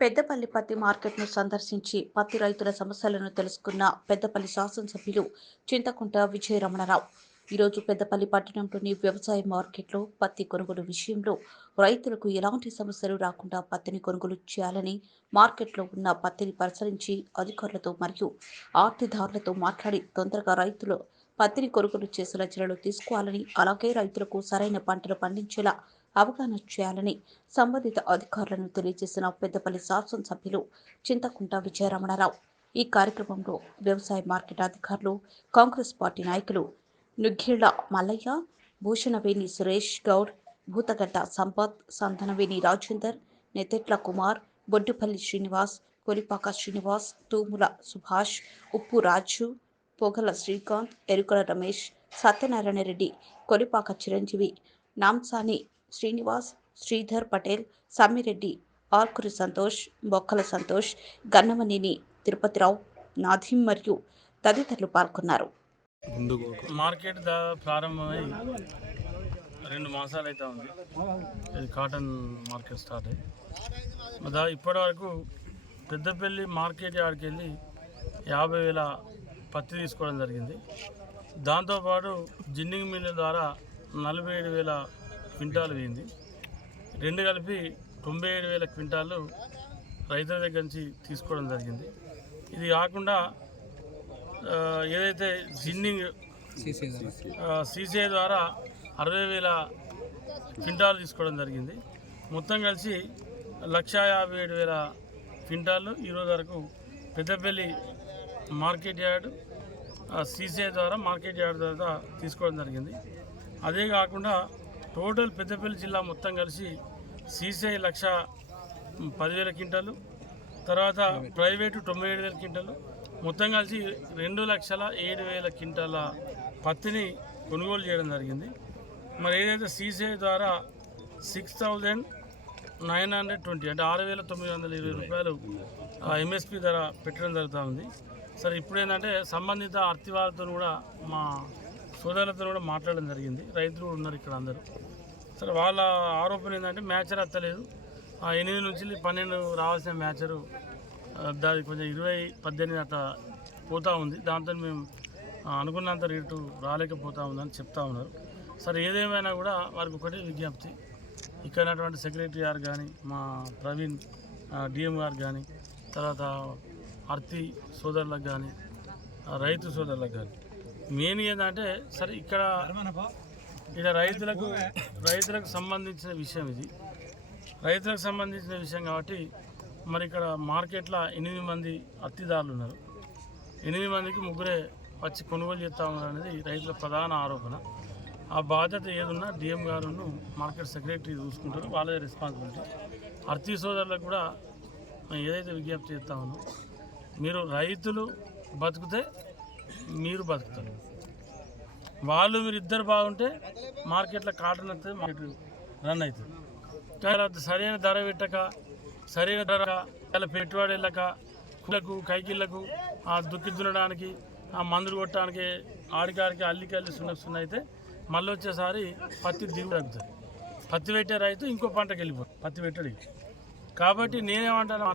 పెద్దపల్లి పత్తి మార్కెట్ను సందర్శించి పత్తి రైతుల సమస్యలను తెలుసుకున్న పెద్దపల్లి శాసనసభ్యులు చింతకుంట విజయరమణరావు ఈరోజు పెద్దపల్లి పట్టణంలోని వ్యవసాయ మార్కెట్లో పత్తి కొనుగోలు విషయంలో రైతులకు ఎలాంటి సమస్యలు రాకుండా పత్తిని కొనుగోలు చేయాలని మార్కెట్లో ఉన్న పత్తిని పరిశీలించి అధికారులతో మరియు ఆర్తిదారులతో మాట్లాడి తొందరగా రైతులు పత్తిని కొనుగోలు చేసేలా చర్యలు తీసుకోవాలని అలాగే రైతులకు సరైన పంటలు పండించేలా అవగాహన చేయాలని సంబంధిత అధికారులను తెలియజేసిన పెద్దపల్లి శాసనసభ్యులు చింతకుంట విజయరమణరావు. ఈ కార్యక్రమంలో వ్యవసాయ మార్కెట్ అధికారులు, కాంగ్రెస్ పార్టీ నాయకులు నుగ్గేళ్ల మల్లయ్య, భూషణవేణి సురేష్ గౌడ్, భూతగడ్డ సంపత్, సంతనవేణి రాజేందర్, నెతెట్ల కుమార్, బొడ్డుపల్లి శ్రీనివాస్, కొలిపాక శ్రీనివాస్, తూముల సుభాష్, ఉప్పు రాజు, పొగల శ్రీకాంత్, ఎరుకల రమేష్, సత్యనారాయణ రెడ్డి, కొలిపాక చిరంజీవి, నాంసాని శ్రీనివాస్, శ్రీధర్ పటేల్, సమ్మిరెడ్డి, ఆర్కురి సంతోష్, బొక్కల సంతోష్, గన్నమనేని తిరుపతిరావు, నాథీం మరియు తదితరులు పాల్గొన్నారు. మార్కెట్ ప్రారంభమై 2 మాసాలు అయితే ఉంది. ఇది కాటన్ మార్కెట్ స్టార్ట్ అయ్యి ఇప్పటి వరకు పెద్దపల్లి మార్కెట్ యార్డ్కి వెళ్ళి 50,000 పత్తి తీసుకోవడం జరిగింది. దాంతోపాటు జిన్నింగ్ మిల్లు ద్వారా 47,000 క్వింటాలు వేయింది. 2 కలిపి 97,000 క్వింటాలు రైతుల దగ్గర నుంచి తీసుకోవడం జరిగింది. ఇది కాకుండా ఏదైతే జిన్నింగ్ సీసీఐ ద్వారా 60,000 క్వింటాలు తీసుకోవడం జరిగింది. మొత్తం కలిసి 1,57,000 క్వింటాలు ఈరోజు వరకు పెద్దపల్లి మార్కెట్ యార్డ్ సీసీఐ ద్వారా మార్కెట్ యార్డ్ ద్వారా తీసుకోవడం జరిగింది. అదే కాకుండా టోటల్ పెద్దపల్లి జిల్లా మొత్తం కలిసి సీసీఐ 1,10,000 క్వింటాలు, తర్వాత ప్రైవేటు 97,000 క్వింటాలు, మొత్తం కలిసి 2,07,000 క్వింటాల పత్తిని కొనుగోలు చేయడం జరిగింది. మరి ఏదైతే సీసీఐ ద్వారా 6,920 అంటే 6,920 రూపాయలు ఎంఎస్పి ధర పెట్టడం జరుగుతూ ఉంది. సరే ఇప్పుడు ఏంటంటే సంబంధిత అర్తివాళ్ళతో కూడా మా సోదరులతో కూడా మాట్లాడడం జరిగింది. రైతులు ఉన్నారు ఇక్కడ అందరూ. సరే వాళ్ళ ఆరోపణ ఏంటంటే మ్యాచర్ అత్తలేదు, 8 నుంచి 12 రావాల్సిన మ్యాచరు దాని కొంచెం 20-18 అట్లా పోతూ ఉంది. దాంతో మేము అనుకున్నంత రేటు రాలేకపోతా ఉందని చెప్తా ఉన్నారు. సరే ఏదేమైనా కూడా వారికి ఒకటే విజ్ఞప్తి, ఇక్కడ ఉన్నటువంటి సెక్రటరీ గారు కానీ, మా ప్రవీణ్ డిఎం గారు కానీ, తర్వాత అర్తి సోదరులకు కానీ, రైతు సోదరులకు కానీ మెయిన్ ఏంటంటే సరే ఇక్కడ రైతులకు సంబంధించిన విషయం, ఇది రైతులకు సంబంధించిన విషయం కాబట్టి మరి ఇక్కడ మార్కెట్లో 8 మంది అత్తిదారులు ఉన్నారు. 8 మందికి 3 వచ్చి కొనుగోలు చేస్తూ ఉన్నారు అనేది రైతుల ప్రధాన ఆరోపణ. ఆ బాధ్యత ఏదున్నా డిఎం గారును మార్కెట్ సెక్రటరీ చూసుకుంటారు, వాళ్ళే రెస్పాన్సిబిలిటీ. అర్తి సోదరులకు కూడా ఏదైతే విజ్ఞప్తి చేస్తా ఉన్నాం, మీరు రైతులు బతికితే మీరు బతుకుతారు, మీరు ఇద్దరు బాగుంటే మార్కెట్లో కాటన్ వస్తే మార్కెట్ రన్ అవుతుంది. సరైన ధర పెట్టక, సరైన ధర పెట్టుబడి వెళ్ళక, కులకు కైకిళ్ళకు దుక్కి దున్నడానికి, మందులు కొట్టడానికి ఆడికాడికి అల్లికల్లి సున్న అయితే మళ్ళీ వచ్చేసారి పత్తి దిగుబడి తగ్గుతుంది. పత్తి పెట్టే రైతు ఇంకో పంటకు వెళ్ళిపోతుంది, పత్తి పెట్టడి. కాబట్టి నేనేమంటాను,